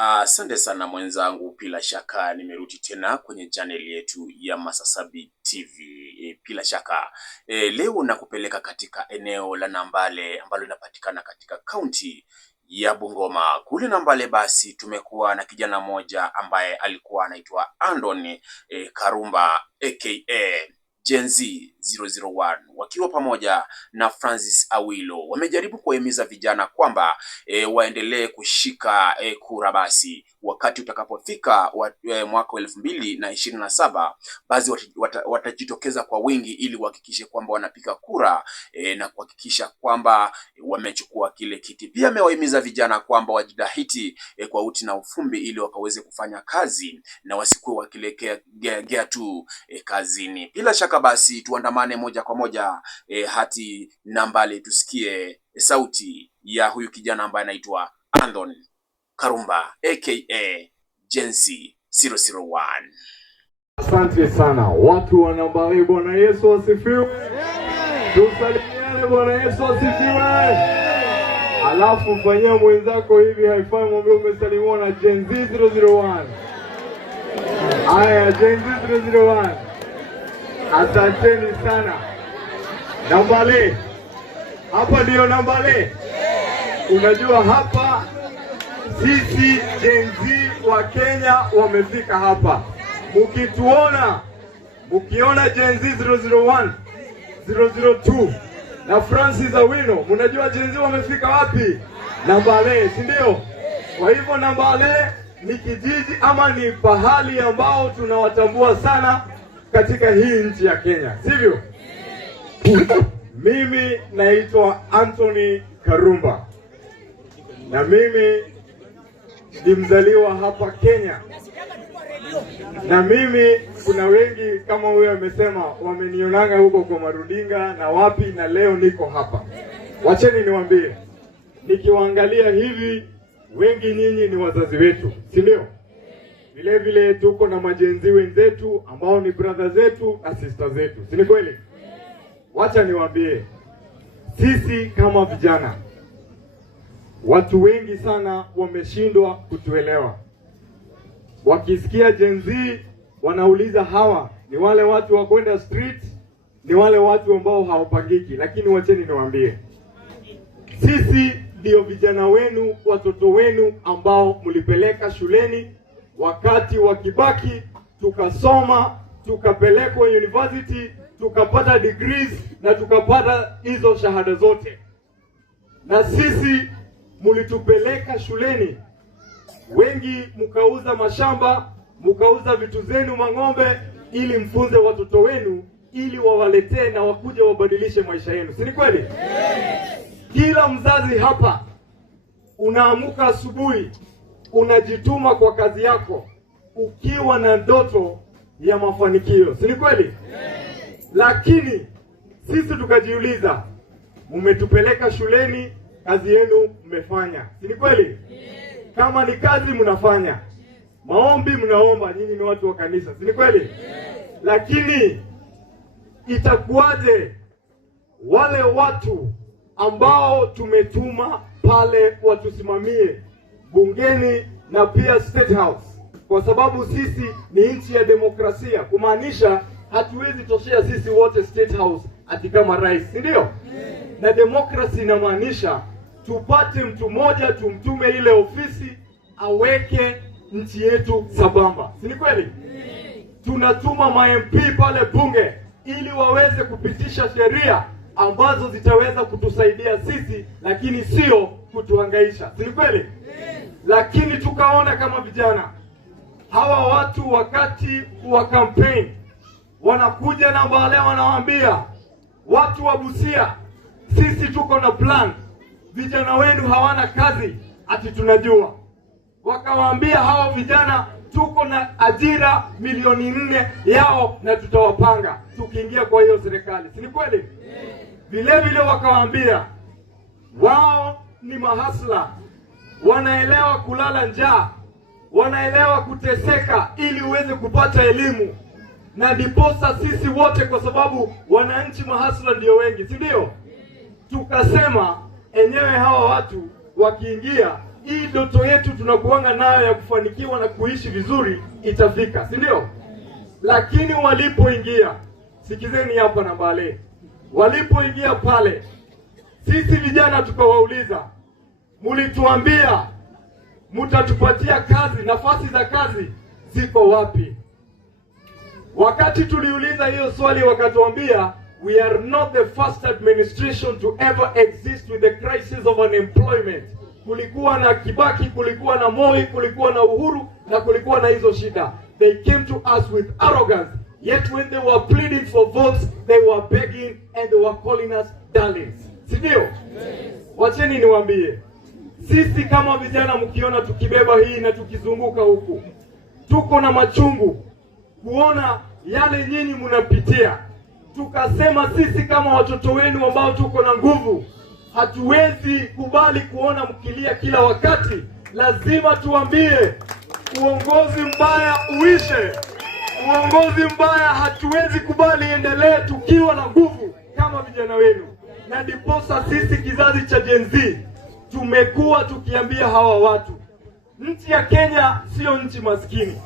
Asante sana mwenzangu, bila shaka nimerudi tena kwenye channel yetu ya Masasabi TV. Bila shaka leo nakupeleka katika eneo la Nambale ambalo linapatikana katika kaunti ya Bungoma. Kule Nambale basi tumekuwa na kijana mmoja ambaye alikuwa anaitwa Andoni Karumba aka Gen Z 001 wakiwa pamoja na Francis Awilo wamejaribu kuwahimiza vijana kwamba waendelee kushika kura. Basi wakati utakapofika mwaka 2027 basi watajitokeza kwa wingi ili wahakikishe kwamba wanapiga kura na kuhakikisha kwamba wamechukua kile kiti. Pia amewahimiza vijana kwamba wajidahiti kwa uti na ufumbi ili wakaweze kufanya kazi na wasikuwe wakilegea tu kazini. Bila shaka basi tuandamane moja kwa moja hadi Nambale tusikie sauti ya huyu kijana ambaye anaitwa Andoni Karumba aka Gen Z 001. Asante sana watu wa Nambale, Bwana Yesu asifiwe. Tusalimiane, Bwana Yesu asifiwe. Alafu mfanyia mwenzako hivi haifai, mwambie umesalimiwa na Gen Z 001. Aya, Gen Z 001. Asanteni sana. Nambale. Hapa ndio Nambale. Unajua hapa sisi Gen Z wa Kenya wamefika hapa. Mukiona Gen Z 001, 002 na Francis Awilo, mnajua Gen Z wamefika wapi? Nambale, si ndio? Kwa hivyo Nambale ni kijiji ama ni pahali ambao tunawatambua sana katika hii nchi ya Kenya, sivyo? Mimi naitwa Andoni Karumba na mimi ni mzaliwa hapa Kenya, na mimi kuna wengi kama huyo amesema wamenionanga huko kwa marudinga na wapi, na leo niko hapa. Wacheni niwaambie, nikiwaangalia hivi wengi nyinyi ni wazazi wetu, si ndio? Vile vile tuko na majenzi wenzetu ambao ni brother zetu na sister zetu, si ni kweli? Wacha niwaambie, sisi kama vijana, watu wengi sana wameshindwa kutuelewa. Wakisikia Gen Z wanauliza hawa ni wale watu wa kwenda street, ni wale watu ambao hawapangiki. Lakini wacheni niwaambie, sisi ndio vijana wenu, watoto wenu ambao mlipeleka shuleni wakati wa Kibaki, tukasoma, tukapelekwa university, tukapata degrees na tukapata hizo shahada zote. Na sisi mlitupeleka shuleni, wengi mkauza mashamba, mkauza vitu zenu, mang'ombe, ili mfunze watoto wenu ili wawaletee na wakuje wabadilishe maisha yenu, si ni kweli? Kila mzazi hapa unaamuka asubuhi, unajituma kwa kazi yako ukiwa na ndoto ya mafanikio, si ni kweli? Lakini sisi tukajiuliza, mmetupeleka shuleni, kazi yenu mmefanya, si ni kweli? Kama ni kazi mnafanya, maombi mnaomba, nyinyi ni watu wa kanisa, si ni kweli? Lakini itakuwaje wale watu ambao tumetuma pale watusimamie bungeni na pia State House? Kwa sababu sisi ni nchi ya demokrasia, kumaanisha hatuwezi toshea sisi wote State House ati kama rais, si ndio? Na demokrasi inamaanisha tupate mtu mmoja tumtume ile ofisi aweke nchi yetu sabamba, si ni kweli? Tunatuma ma-MP pale bunge ili waweze kupitisha sheria ambazo zitaweza kutusaidia sisi, lakini sio kutuhangaisha, si ni kweli? Lakini tukaona kama vijana, hawa watu wakati wa campaign wanakuja Nambale, wanawaambia watu wa Busia, sisi tuko na plan, vijana wenu hawana kazi, ati tunajua. Wakawaambia hawa vijana, tuko na ajira 4,000,000 yao na tutawapanga tukiingia kwa hiyo serikali, si ni kweli? Vile vile wakawaambia wao ni mahasla, wanaelewa kulala njaa, wanaelewa kuteseka ili uweze kupata elimu. Na ndiposa sisi wote, kwa sababu wananchi mahasla ndio wengi, si ndio? Tukasema enyewe hawa watu wakiingia hii ndoto yetu tunakuanga nayo ya kufanikiwa na kuishi vizuri itafika, si ndio? Lakini walipoingia, sikizeni hapa Nambale, walipoingia pale, sisi vijana tukawauliza, mulituambia mutatupatia kazi, nafasi za kazi ziko wapi? Wakati tuliuliza hiyo swali wakatuambia, we are not the first administration to ever exist with the crisis of unemployment. Kulikuwa na Kibaki, kulikuwa na Moi, kulikuwa na Uhuru na kulikuwa na hizo shida. They came to us with arrogance, yet when they were pleading for votes, they were begging and they were calling us darlings. Sindio? Wacheni niwaambie, sisi kama vijana mkiona tukibeba hii na tukizunguka huku, tuko na machungu kuona yale nyinyi mnapitia. Tukasema sisi kama watoto wenu ambao tuko na nguvu, hatuwezi kubali kuona mkilia kila wakati. Lazima tuambie uongozi mbaya uishe. Uongozi mbaya hatuwezi kubali endelee tukiwa na nguvu kama vijana wenu. Na ndiposa sisi kizazi cha Gen Z tumekuwa tukiambia hawa watu, nchi ya Kenya sio nchi maskini.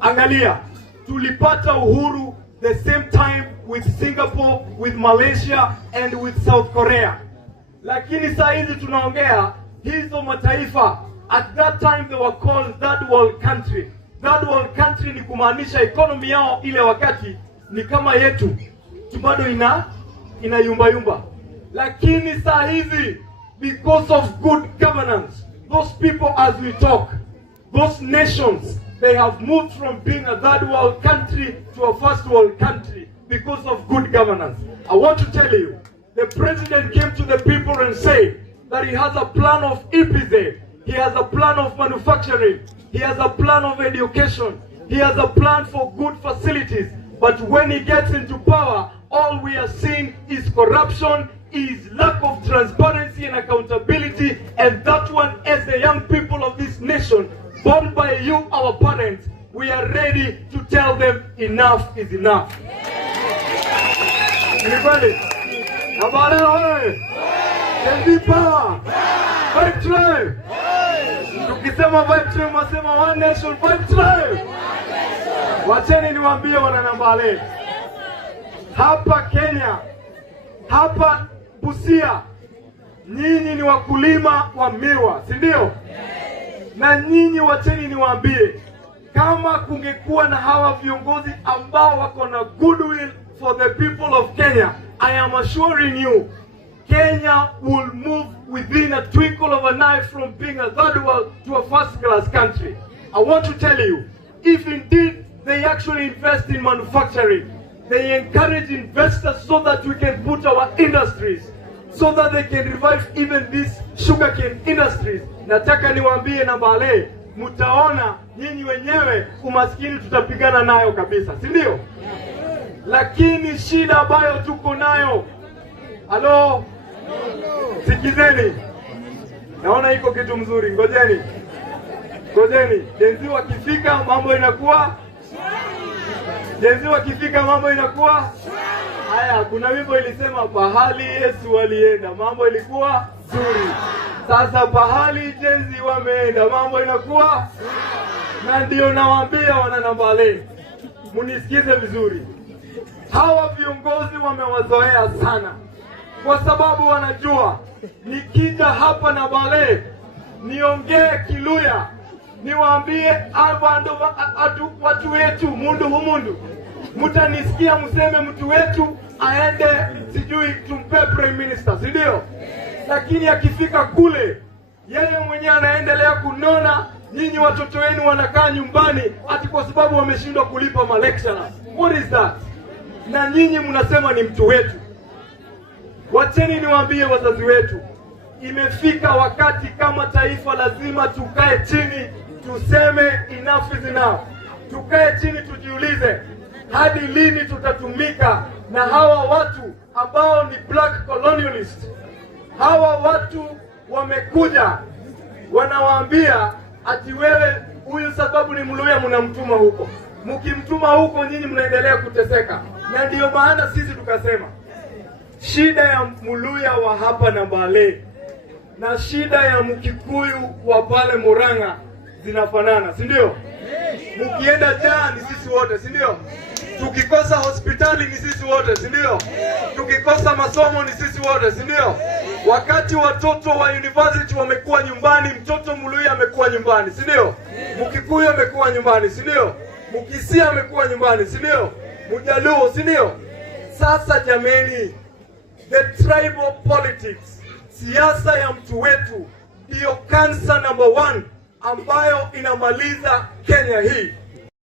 Angalia, tulipata uhuru the same time with Singapore, with Malaysia and with South Korea. Lakini saa hizi tunaongea hizo mataifa, at that time they were called third world country. Third world country ni kumaanisha economy yao ile wakati ni kama yetu, bado ina yumba. Lakini saa hizi, because of good governance, those people as we talk, those nations, they have moved from being a third world country to a first world country because of good governance. I want to tell you, the president came to the people and said that he has a plan of EPZ, he has a plan of manufacturing, he has a plan of education, he has a plan for good facilities. But when he gets into power, all we are seeing is corruption, is lack of transparency and accountability, and that one, as the young people of this nation, born by you, our parents, we are ready to tell them enough is enough. Anybody? Nambale, Gen Z power, Vibe Tribe. Tukisema Vibe Tribe, masema One Nation, Vibe Tribe. Wacheni niwaambie wana Nambale, hapa Kenya, hapa Busia, nyinyi ni wakulima wa miwa, si ndio? Na nyinyi wacheni niwaambie, kama kungekuwa na hawa viongozi ambao wako na goodwill for the people of Kenya, I am assuring you, Kenya will move within a twinkle of an eye from being a third world to a first class country. I want to tell you, if indeed they actually invest in manufacturing, they encourage investors so that we can put our industries, so that they can revive even these sugarcane industries. Nataka niwaambie Nambale, mutaona nyinyi wenyewe umaskini tutapigana nayo kabisa, si ndio? Lakini shida ambayo tuko nayo, halo, sikizeni, naona iko kitu mzuri, ngojeni, Gen Z wakifika mambo inakuwa, Gen Z wakifika mambo inakuwa. Haya, kuna wimbo ilisema pahali Yesu alienda mambo ilikuwa nzuri. Sasa pahali Gen Z wameenda mambo inakuwa. Na ndio nawaambia wana Nambale, munisikize vizuri, hawa viongozi wamewazoea sana, kwa sababu wanajua nikija hapa Nambale niongee Kiluya, niwaambie watu wetu mundu humundu, mutanisikia museme mtu wetu aende sijui tumpe prime minister, si ndio? Lakini akifika kule, yeye mwenyewe anaendelea kunona, nyinyi watoto wenu wanakaa nyumbani ati kwa sababu wameshindwa kulipa malecturers. What is that? Na nyinyi mnasema ni mtu wetu. Wacheni niwaambie wazazi wetu, imefika wakati kama taifa lazima tukae chini tuseme enough is enough. Tukae chini tujiulize, hadi lini tutatumika na hawa watu ambao ni black colonialist? Hawa watu wamekuja wanawaambia ati wewe huyu sababu ni Mluya mnamtuma huko. Mkimtuma huko nyinyi mnaendelea kuteseka. Na ndiyo maana sisi tukasema shida ya Mluya wa hapa Nambale na shida ya Mkikuyu wa pale Murang'a zinafanana, si ndio? Mkienda jaa ni sisi wote, si ndio? Tukikosa hospitali ni sisi wote, si ndio? Tukikosa masomo ni sisi wote, si ndio? Wakati watoto wa university wamekuwa nyumbani, mtoto Mluhya amekuwa nyumbani, si ndio? Mkikuyu amekuwa nyumbani, si ndio? Mkisia amekuwa nyumbani, si ndio? Mjaluo, si ndio? Sasa jameni, the tribal politics, siasa ya mtu wetu, ndiyo cancer number 1 ambayo inamaliza Kenya hii.